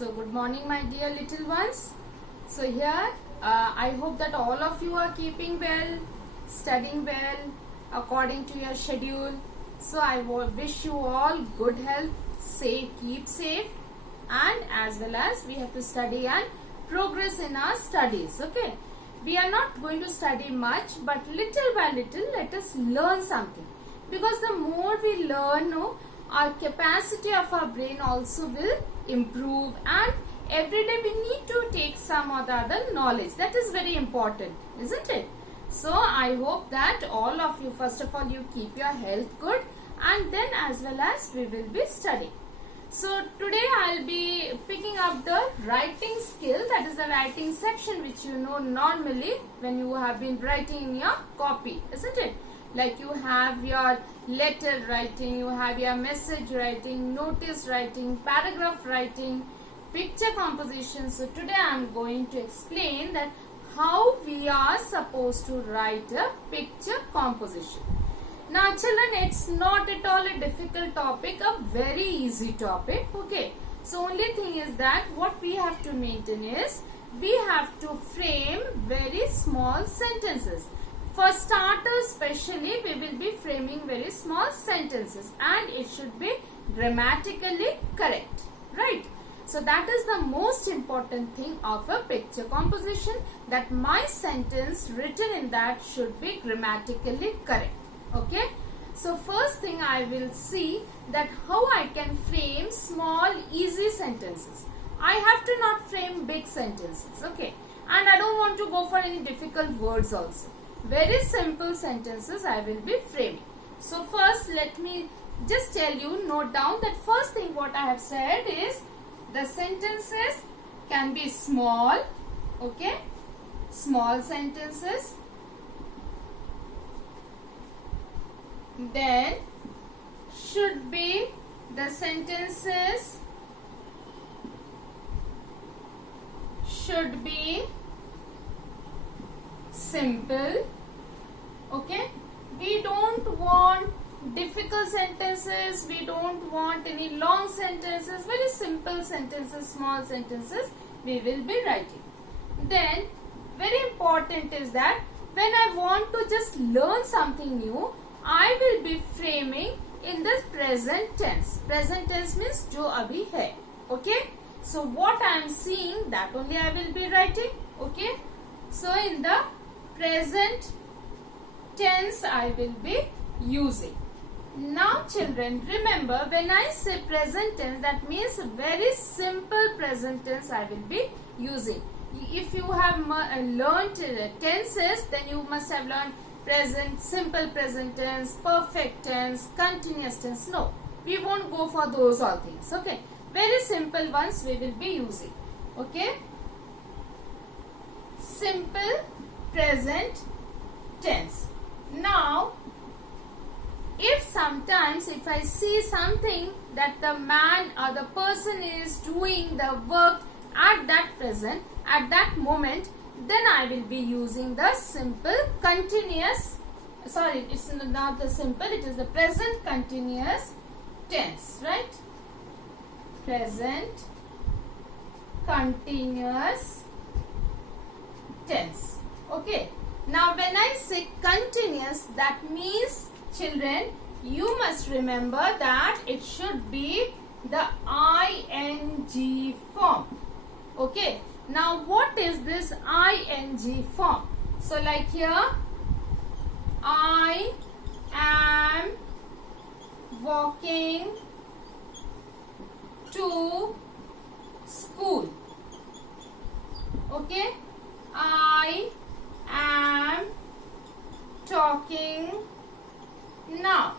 So good morning my dear little ones. So here I hope that all of you are keeping well, studying well according to your schedule. So I wish you all good health, keep safe, and as well as we have to study and progress in our studies. Okay, we are not going to study much, but little by little let us learn something, because the more we learn, our capacity of our brain also will improve, and every day we need to take some or the other knowledge. That is very important, isn't it? So I hope that all of you, first of all, you keep your health good, and then as well as we will be studying. So today I'll be picking up the writing skill, that is the writing section which you know normally when you have been writing in your copy, isn't it? Like you have your letter writing, you have your message writing, notice writing, paragraph writing, picture composition. So today I am going to explain that how we are supposed to write a picture composition. Now children, it's not at all a difficult topic, a very easy topic. Okay, so only thing is that what we have to maintain is we have to frame very small sentences. For starters especially, we will be framing very small sentences, and it should be grammatically correct, right? So that is the most important thing of a picture composition, that my sentence written in that should be grammatically correct. Okay, so first thing I will see that how I can frame small easy sentences. I have to not frame big sentences, okay, and I don't want to go for any difficult words also. Very simple sentences I will be framing. So first let me just tell you, note down that first thing what I have said is the sentences can be small, okay, small sentences. Then should be the sentences should be simple, okay. We don't want difficult sentences, we don't want any long sentences, very simple sentences, small sentences we will be writing. Then very important is that when I want to just learn something new, I will be framing in the present tense. Present tense means jo abhi hai, okay. So what I am seeing, that only I will be writing, okay. So in the present tense I will be using. Now children, remember when I say present tense, that means very simple present tense I will be using. If you have learned tenses, then you must have learned present, simple present tense, perfect tense, continuous tense. No, we won't go for those all things, okay. Very simple ones we will be using, okay. Simple present tense. Now if sometimes if I see something that the man or the person is doing the work at that present, at that moment, then I will be using the simple continuous, sorry, it's not the simple, it is the present continuous tense, right? Present continuous tense, okay. Now when I say continuous, that means children, you must remember that it should be the ing form, okay. Now what is this ing form? So like here, I am walking to school, okay. I am talking now,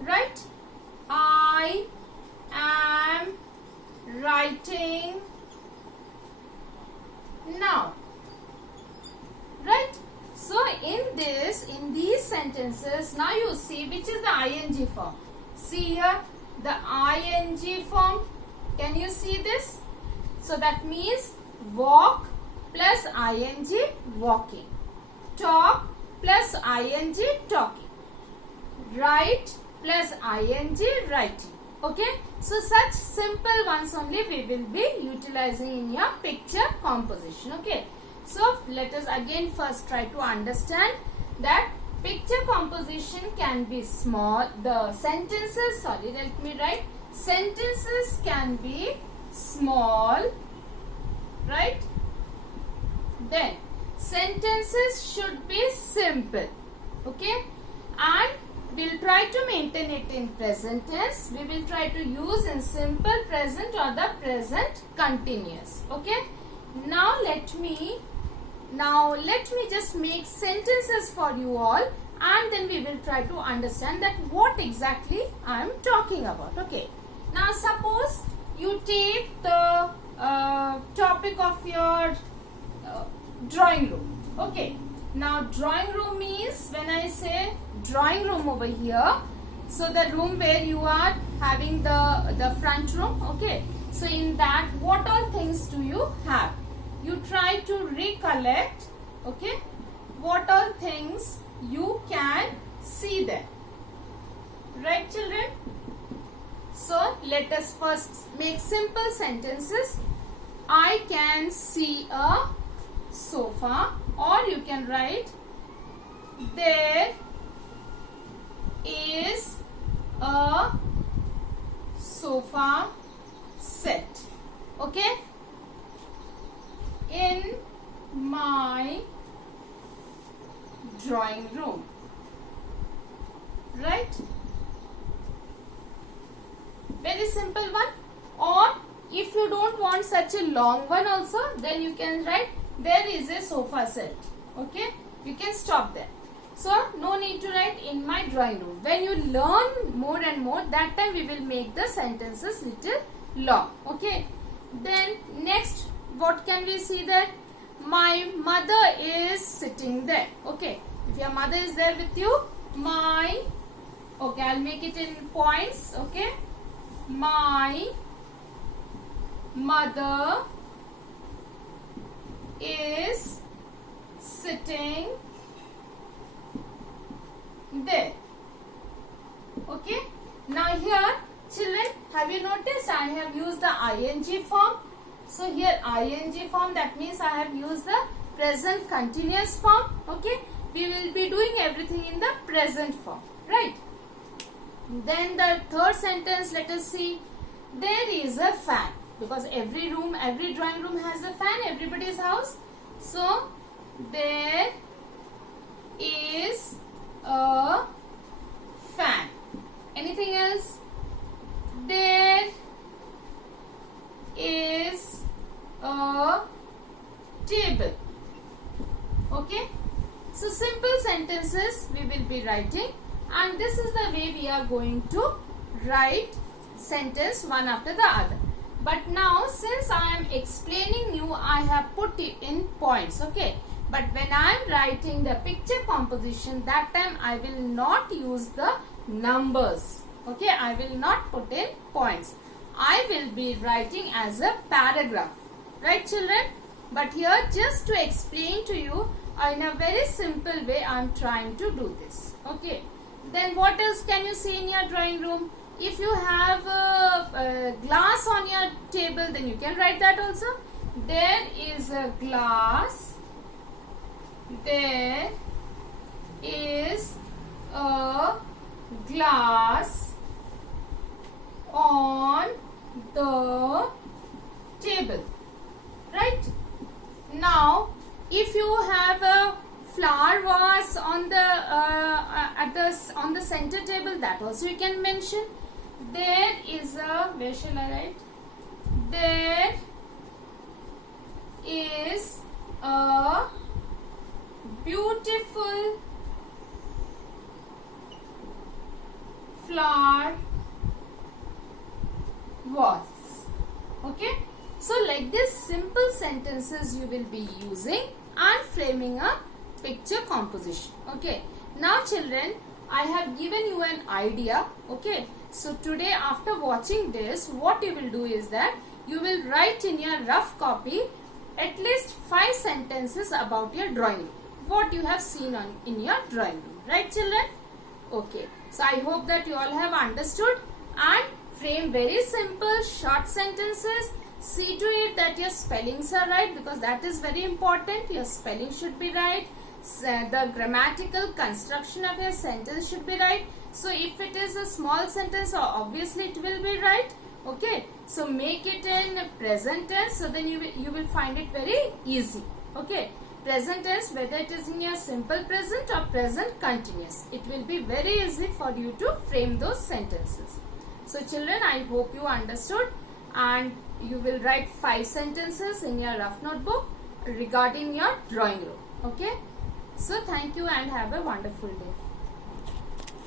right? I am writing now, right? So in these sentences, now you see which is the ing form. See here, the ing form. Can you see this? So that means walk plus ing, walking. Talk plus ing, talking. Write plus ing, writing. Okay, so such simple ones only we will be utilizing in your picture composition. Okay, so let us again first try to understand that picture composition can be small. The sentences, sorry, let me write. Sentences can be small, right? Then sentences should be simple. Okay, and we'll try to maintain it in present tense. We will try to use in simple present or the present continuous. Okay, now let me just make sentences for you all, and then we will try to understand that what exactly I am talking about. Okay, now suppose you take the topic of your drawing room. Okay, now drawing room means, when I say drawing room over here, so the room where you are having the front room. Okay, so in that what all things do you have? You try to recollect, okay, what all things you can see there, right children? So let us first make simple sentences. I can see a sofa, or you can write there is a sofa set, okay, in my drawing room, right? Very simple one. Or if you don't want such a long one also, then you can write there is a sofa set. Okay, you can stop there. So no need to write in my drawing room. When you learn more and more, that time we will make the sentences little long. Okay, then next what can we see there? My mother is sitting there. Okay, if your mother is there with you, my, okay, I'll make it in points. Okay, my mother is sitting there. Okay, now here children, have you noticed I have used the ing form? So here ing form, that means I have used the present continuous form. Okay, we will be doing everything in the present form, right? Then the third sentence, let us see. There is a fan, because every room, every drawing room has a fan, everybody's house. So there is a fan. Anything else? There is a table. Okay, so simple sentences we will be writing, and this is the way we are going to write sentence one after the other. But now since I am explaining you, I have put it in points. Okay, but when I am writing the picture composition, that time I will not use the numbers. Okay, I will not put in points. I will be writing as a paragraph, right children? But here, just to explain to you in a very simple way, I am trying to do this. Okay, then what else can you see in your drawing room? If you have a glass on your table, then you can write that also. There is a glass. There is a glass on the table, right? Now if you have a flower vase on the on the center table, that also you can mention. There is a, where shall I write? There is a beautiful flower vase. Okay, so like this simple sentences you will be using and framing a picture composition. Okay, now children, I have given you an idea. Okay, so today after watching this, what you will do is that you will write in your rough copy at least 5 sentences about your drawing room, what you have seen in your drawing room, right children? Okay, so I hope that you all have understood and framed frame very simple short sentences. See to it that your spellings are right, because that is very important. Your spelling should be right. The grammatical construction of your sentence should be right. So if it is a small sentence, obviously it will be right. Okay, so make it in present tense, so then you will find it very easy. Okay, present tense, whether it is in your simple present or present continuous, it will be very easy for you to frame those sentences. So children, I hope you understood, and you will write 5 sentences in your rough notebook regarding your drawing room. Okay, so thank you and have a wonderful day.